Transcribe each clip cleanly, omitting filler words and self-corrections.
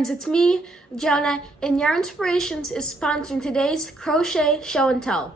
friends, it's me, Jonah, and Yarn Inspirations is sponsoring today's crochet show and tell.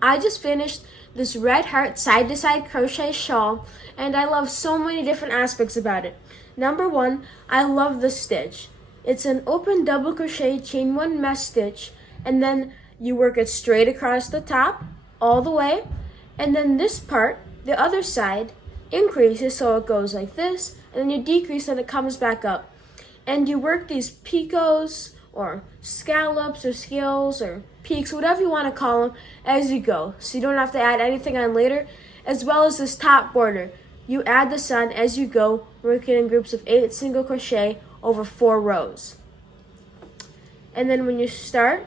I just finished this red heart side-to-side crochet shawl, and I love so many different aspects about it. Number one, I love the stitch. It's an open double crochet chain one mesh stitch, and then you work it straight across the top, all the way, and then this part, the other side, increases so it goes like this, and then you decrease and it comes back up. And you work these picots or scallops or scales or peaks, whatever you want to call them, as you go. So you don't have to add anything on later, as well as this top border. You add this on as you go, working in groups of 8 single crochet over 4 rows. And then when you start,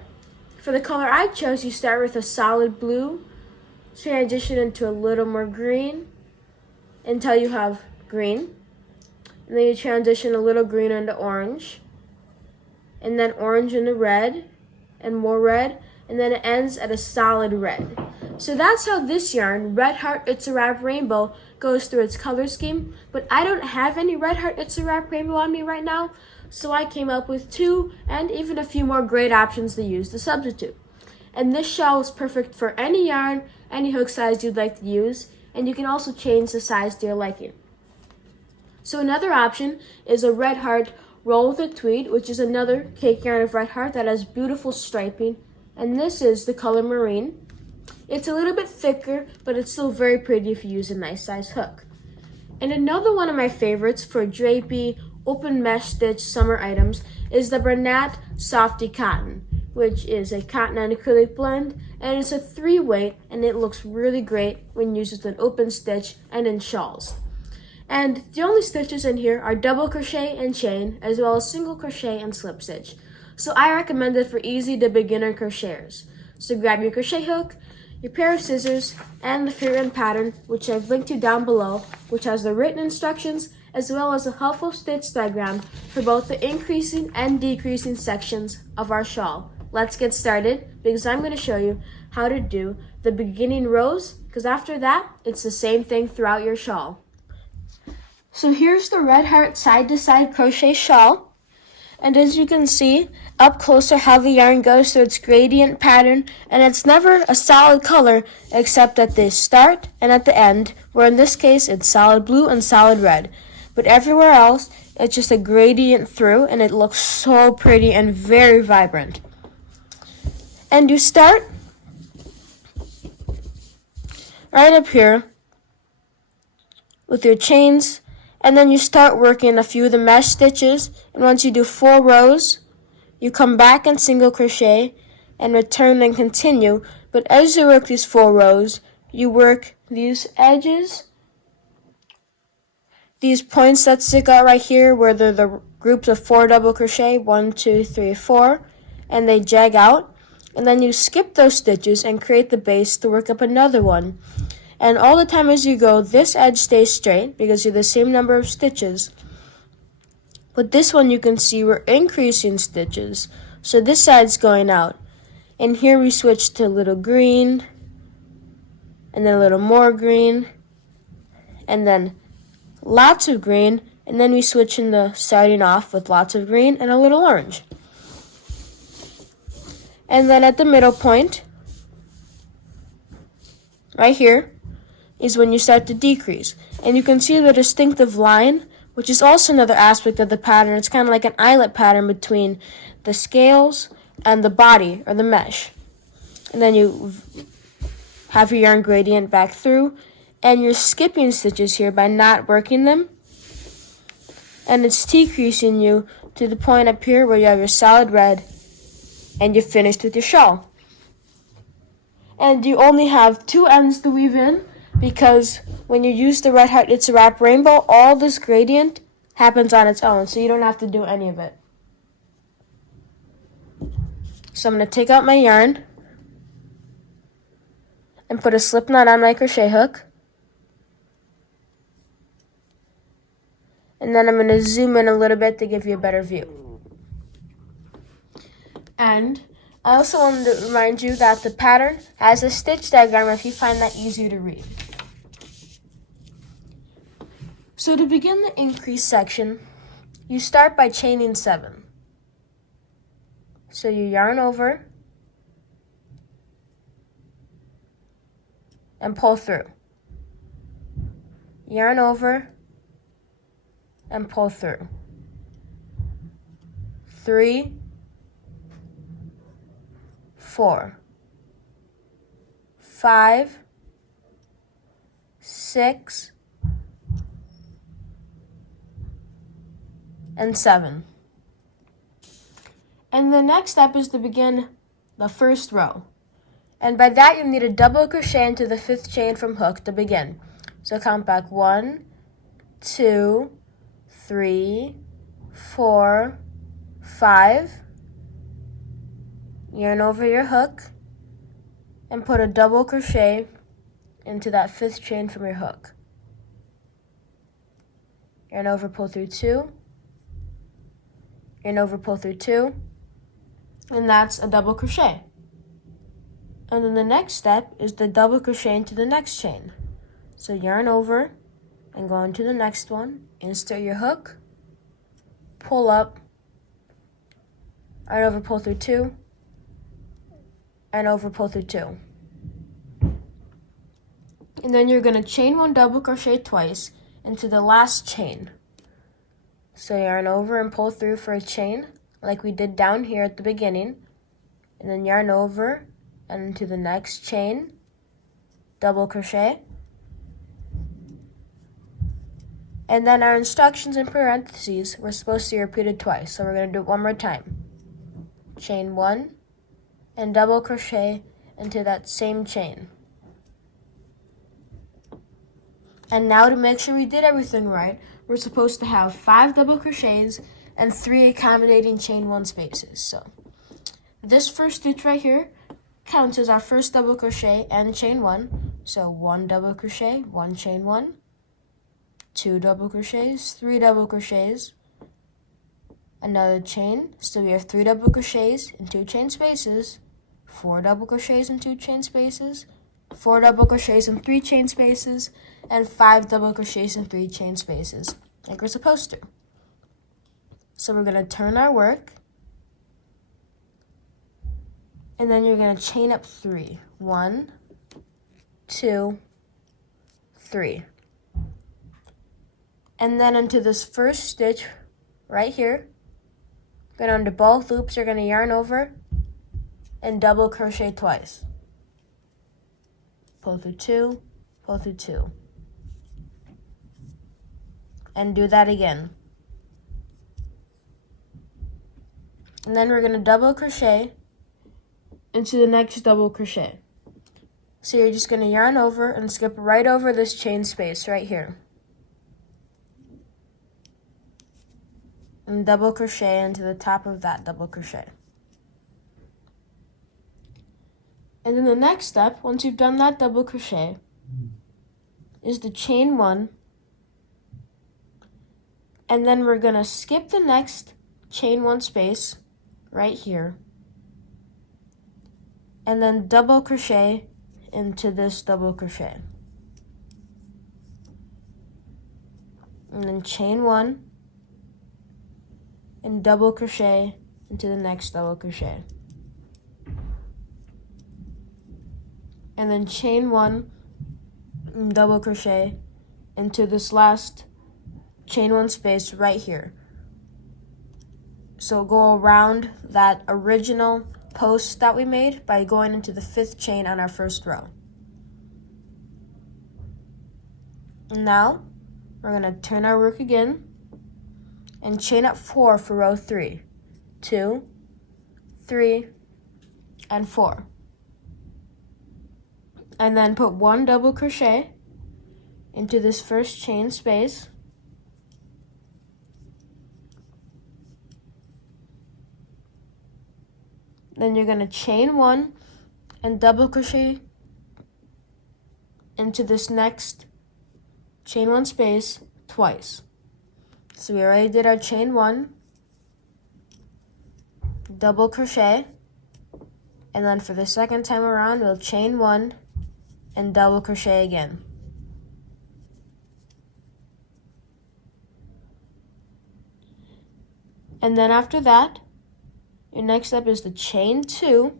for the color I chose, you start with a solid blue, transition into a little more green until you have green. And then you transition a little green into orange, and then orange into red, and more red, and then it ends at a solid red. So that's how this yarn, Red Heart It's a Wrap Rainbow, goes through its color scheme. But I don't have any Red Heart It's a Wrap Rainbow on me right now, so I came up with 2 and even a few more great options to use to substitute. And this shawl is perfect for any yarn, any hook size you'd like to use, and you can also change the size to your liking. So another option is a Red Heart Roll with a Tweed, which is another cake yarn of Red Heart that has beautiful striping, and this is the color Marine. It's a little bit thicker, but it's still very pretty if you use a nice size hook. And another one of my favorites for drapey, open mesh stitch summer items is the Bernat Softy Cotton, which is a cotton and acrylic blend, and it's a 3-weight, and it looks really great when used with an open stitch and in shawls. And the only stitches in here are double crochet and chain, as well as single crochet and slip stitch. So I recommend it for easy to beginner crocheters. So grab your crochet hook, your pair of scissors, and the figure pattern, which I've linked to down below, which has the written instructions, as well as a helpful stitch diagram for both the increasing and decreasing sections of our shawl. Let's get started, because I'm going to show you how to do the beginning rows, because after that, it's the same thing throughout your shawl. So here's the Red Heart side-to-side crochet shawl, and as you can see up closer how the yarn goes through its gradient pattern, and it's never a solid color except at the start and at the end, where in this case it's solid blue and solid red. But everywhere else it's just a gradient through, and it looks so pretty and very vibrant. And you start right up here with your chains, and then you start working a few of the mesh stitches, and once you do 4 rows, you come back and single crochet and return and continue. But as you work these 4 rows, you work these edges, these points that stick out right here where they're the groups of 4 double crochet, 1, 2, 3, 4, and they jag out, and then you skip those stitches and create the base to work up another one. And all the time as you go, this edge stays straight because you have the same number of stitches. But this one you can see we're increasing stitches. So this side's going out. And here we switch to a little green, and then a little more green, and then lots of green, and then we switch into starting off with lots of green and a little orange. And then at the middle point, right here, is when you start to decrease. And you can see the distinctive line, which is also another aspect of the pattern. It's kind of like an eyelet pattern between the scales and the body, or the mesh. And then you have your yarn gradient back through, and you're skipping stitches here by not working them. And it's decreasing you to the point up here where you have your solid red, and you're finished with your shawl. And you only have 2 ends to weave in, because when you use the Red Heart It's a Wrap Rainbow, all this gradient happens on its own, so you don't have to do any of it. So I'm going to take out my yarn and put a slip knot on my crochet hook. And then I'm going to zoom in a little bit to give you a better view. And I also wanted to remind you that the pattern has a stitch diagram if you find that easier to read. So to begin the increase section, you start by chaining 7. So you yarn over and pull through. Yarn over and pull through. 3, 4, 5, 6, and 7. And the next step is to begin the first row. And by that, you'll need a double crochet into the 5th chain from hook to begin. So count back 1, 2, 3, 4, 5. Yarn over your hook and put a double crochet into that 5th chain from your hook. Yarn over, pull through 2. Yarn over, pull through 2. And that's a double crochet. And then the next step is the double crochet into the next chain. So yarn over and go into the next one, insert your hook, pull up, yarn over, pull through 2, and over, pull through 2. And then you're going to chain 1 double crochet twice into the last chain. So yarn over and pull through for a chain like we did down here at the beginning, and then yarn over and into the next chain, double crochet. And then our instructions in parentheses were supposed to be repeated twice, so we're going to do it one more time. Chain 1 and double crochet into that same chain. And now to make sure we did everything right, we're supposed to have 5 double crochets and 3 accommodating chain 1 spaces. So this first stitch right here counts as our first double crochet and chain 1. So 1 double crochet, 1 chain 1, 2 double crochets, 3 double crochets, another chain. So we have 3 double crochets and 2 chain spaces, 4 double crochets and 2 chain spaces, 4 double crochets and 3 chain spaces, and 5 double crochets and 3 chain spaces, like we're supposed to. So we're going to turn our work, and then you're going to chain up 3. 1, 2, 3. And then into this first stitch right here, going under both loops, you're going to yarn over and double crochet twice. Pull through 2, pull through 2. And do that again. And then we're going to double crochet into the next double crochet. So you're just going to yarn over and skip right over this chain space right here. And double crochet into the top of that double crochet. And then the next step, once you've done that double crochet, is the chain 1. And then we're going to skip the next chain 1 space right here. And then double crochet into this double crochet. And then chain 1 and double crochet into the next double crochet. And then chain 1 and double crochet into this last chain 1 space right here. So go around that original post that we made by going into the 5th chain on our first row. And now we're going to turn our work again and chain up 4 for row 3. 2, 3, and 4. And then put 1 double crochet into this first chain space. Then you're going to chain 1 and double crochet into this next chain 1 space twice. So we already did our chain 1, double crochet, and then for the second time around, we'll chain 1 and double crochet again. And then after that, Your next step is to chain 2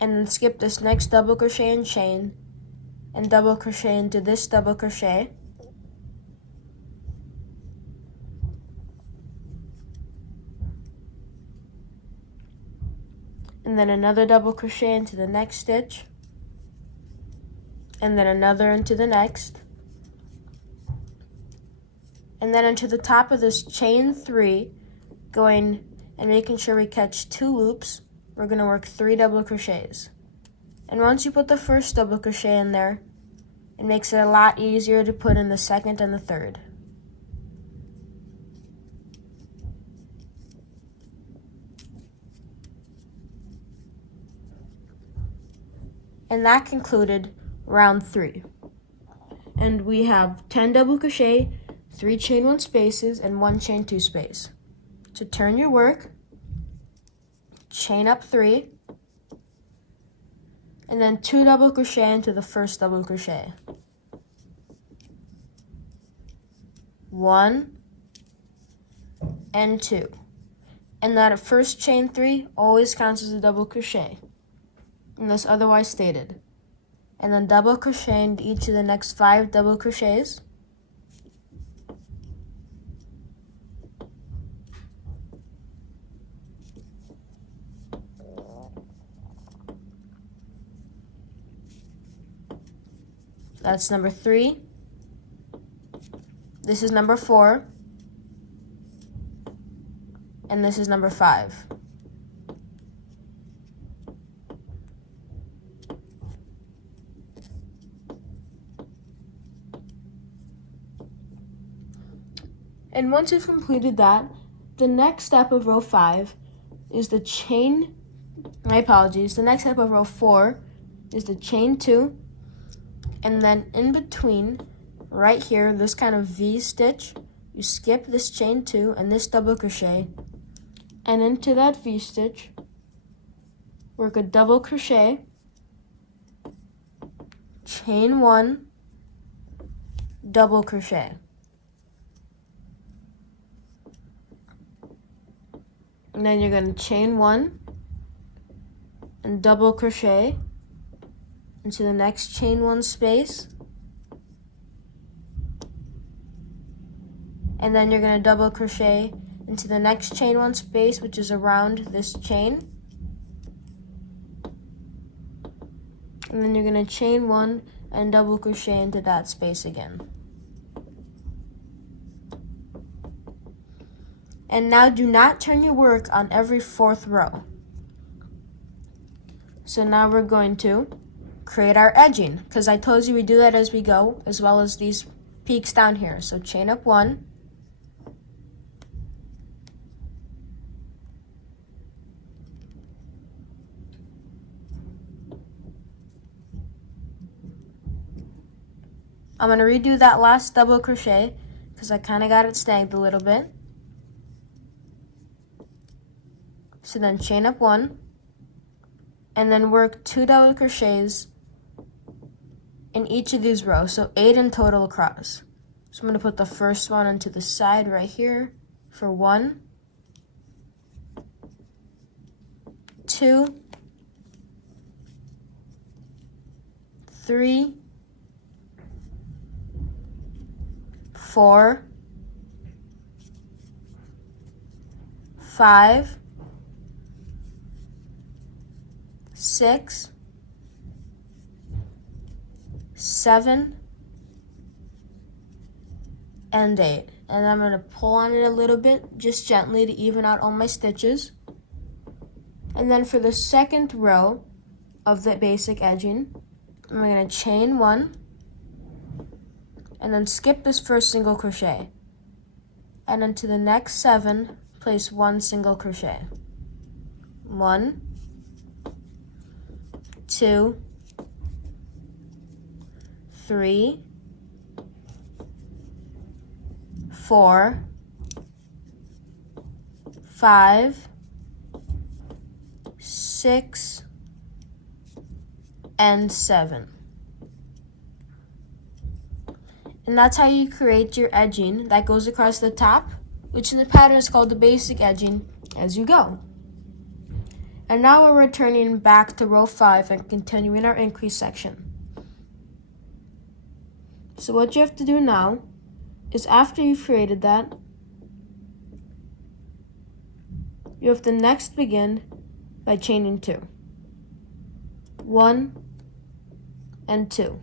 and then skip this next double crochet and chain and double crochet into this double crochet. And then another double crochet into the next stitch, and then another into the next, and then into the top of this chain 3, going and making sure we catch 2 loops. We're going to work 3 double crochets. And once you put the first double crochet in there, it makes it a lot easier to put in the second and the third. And that concluded round 3. And we have 10 double crochet, 3 chain 1 spaces, and 1 chain 2 space. To turn your work, chain up 3, and then 2 double crochet into the first double crochet. 1 and 2. And that first chain 3 always counts as a double crochet, unless otherwise stated. And then double crochet into each of the next 5 double crochets. That's number 3. This is number 4. And this is number 5. And once you've completed that, the next step of row 5 is the chain, the next step of row 4 is the chain 2, and then in between, right here, this kind of V stitch, you skip this chain 2 and this double crochet, and into that V stitch, work a double crochet, chain 1, double crochet. And then you're going to chain 1 and double crochet into the next chain 1 space. And then you're going to double crochet into the next chain 1 space, which is around this chain. And then you're going to chain 1 and double crochet into that space again. And now do not turn your work on every 4th row. So now we're going to create our edging, because I told you we do that as we go, as well as these peaks down here. So chain up 1, I'm going to redo that last double crochet because I kind of got it snagged a little bit. So then chain up 1 and then work 2 double crochets in each of these rows, so 8 in total across. So I'm going to put the first one into the side right here for 1, 2, 3, 4, 5, 6, 7, and 8. And I'm going to pull on it a little bit, just gently to even out all my stitches. And then for the second row of the basic edging, I'm going to chain 1 and then skip this first single crochet. And then to the next 7, place 1 single crochet. 1, 2, 3, 4, 5, 6, and 7. And that's how you create your edging that goes across the top which in the pattern is called the basic edging as you go. And now we're returning back to row 5 and continuing our increase section. So what you have to do now is, after you've created that, you have to next begin by chaining 2. 1 and 2.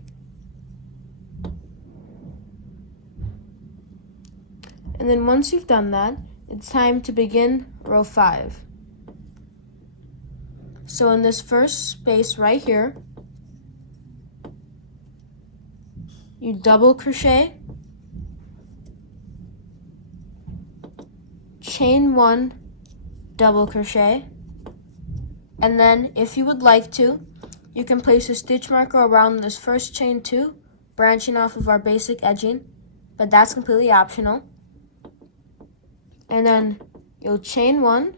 And then once you've done that, it's time to begin row 5. So in this first space right here, you double crochet, chain 1, double crochet, and then if you would like to, you can place a stitch marker around this first chain 2, branching off of our basic edging, but that's completely optional. And then you'll chain 1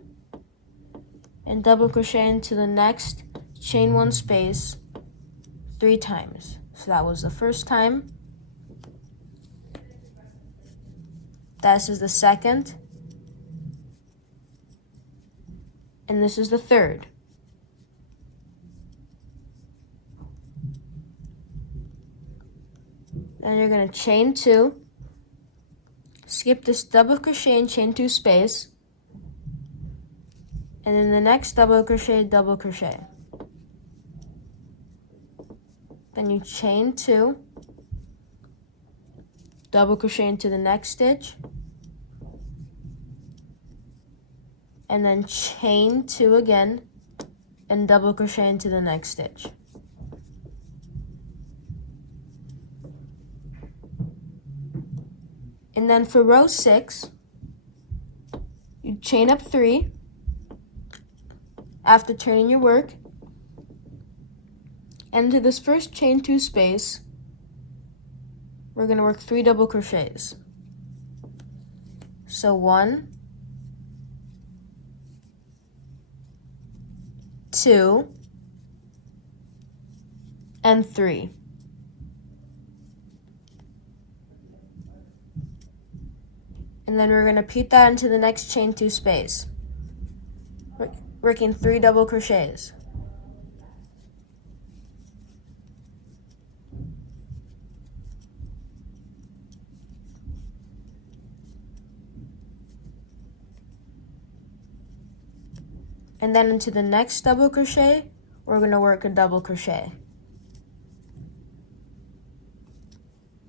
and double crochet into the next chain 1 space 3 times. So that was the first time. This is the second. And this is the third. Then you're going to chain 2, skip this double crochet and chain 2 space, and then the next double crochet, double crochet. Then you chain 2, double crochet into the next stitch, and then chain 2 again, and double crochet into the next stitch. And then for row 6, you chain up 3 after turning your work, and into this first chain 2 space, we're going to work 3 double crochets. So 1, 2, and 3. And then we're going to repeat that into the next chain 2 space, working 3 double crochets. And then into the next double crochet, we're going to work a double crochet.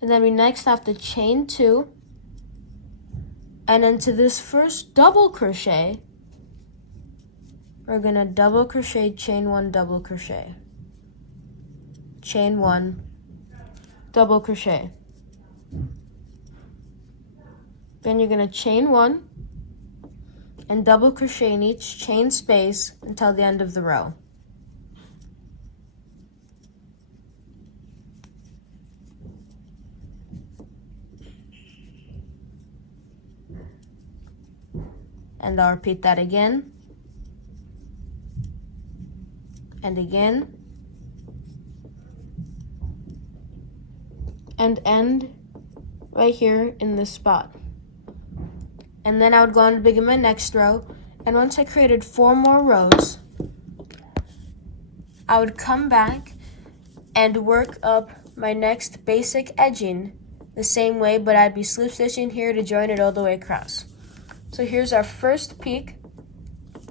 And then we next have to chain 2, and into this first double crochet, we're going to double crochet, chain 1, double crochet, chain 1, double crochet. Then you're going to chain 1 and double crochet in each chain space until the end of the row. And I'll repeat that again and again, and end right here in this spot. And then I would go on to begin my next row, and once I created 4 more rows, I would come back and work up my next basic edging the same way, but I'd be slip stitching here to join it all the way across. So here's our first peak,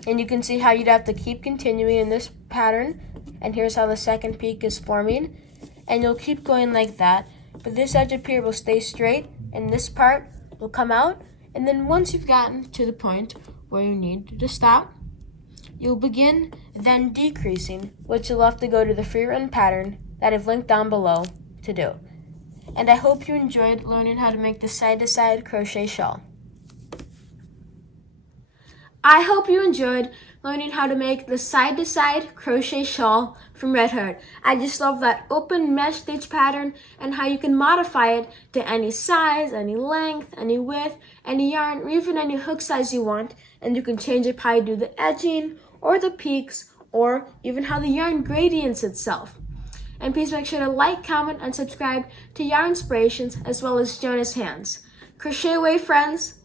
and you can see how you'd have to keep continuing in this pattern, and here's how the second peak is forming, and you'll keep going like that, but this edge up here will stay straight, and this part will come out, and then once you've gotten to the point where you need to stop, you'll begin then decreasing, which you'll have to go to the free run pattern that I've linked down below to do. And I hope you enjoyed learning how to make the side-to-side crochet shawl. I hope you enjoyed learning how to make the side-to-side crochet shawl from Red Heart. I just love that open mesh stitch pattern and how you can modify it to any size, any length, any width, any yarn, or even any hook size you want. And you can change it how you do the edging or the peaks or even how the yarn gradients itself. And please make sure to like, comment, and subscribe to Yarn Inspirations as well as Jonah's Hands. Crochet away, friends!